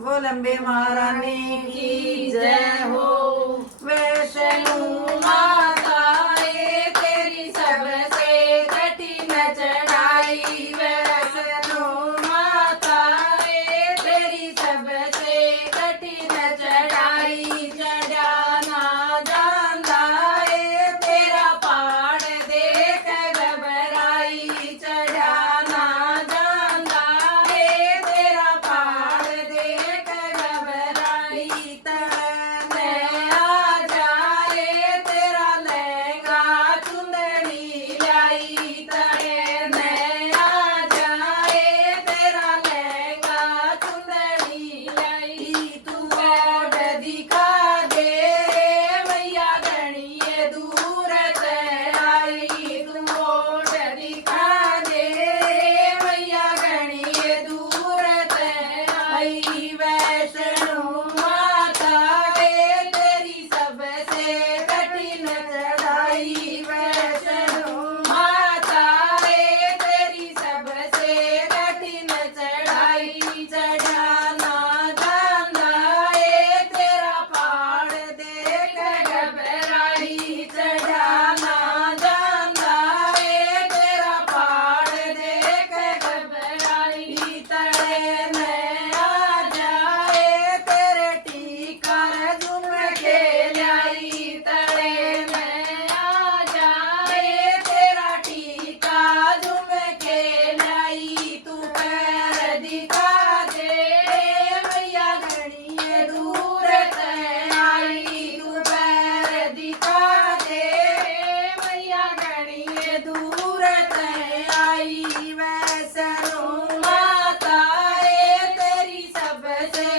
वो लंबे महारानी की जय हो। वैष्णो माता ये तेरी सबसे कठिन चढ़ाई। वैष्णो माता ये तेरी सबसे कठिन चढ़ाई। चढ़ा ना जांदा ये तेरा पहाड़ देख घबराई। चढ़ा ना जांदा ये तेरा पहाड़ देख घबराई। तने आ जाए तेरा लहंगा चुंदड़ी लाई। तने आ जाए तेरा लहंगा चुंदड़ी लाई। तू ओढ़ दिखा दे मैया गणिये दूर ते आई। तू ओढ़ दिखा दे मैया गणिये दूर ते आई। वैष्णो माता ये तेरी सबसे कठिन चढ़ाई। वैष्णो माता ये तेरी सबसे कठिन चढ़ाई। चढ़ा ना जांदा ये तेरा पहाड़ देख घबराई। चढ़ा ना जांदा ये तेरा पहाड़ देख घबराई। तड़े में आ जाए तेरे टीकर झुमके लाई। तड़े में आ जाए तेरा टीका झुमके लाई। तू पैर दिखा दे मैया गणिये दूर ते आई। तू पैर दिखा दे मैया गणिये दूर ते आई। वैष्णो माता ये तेरी सबसे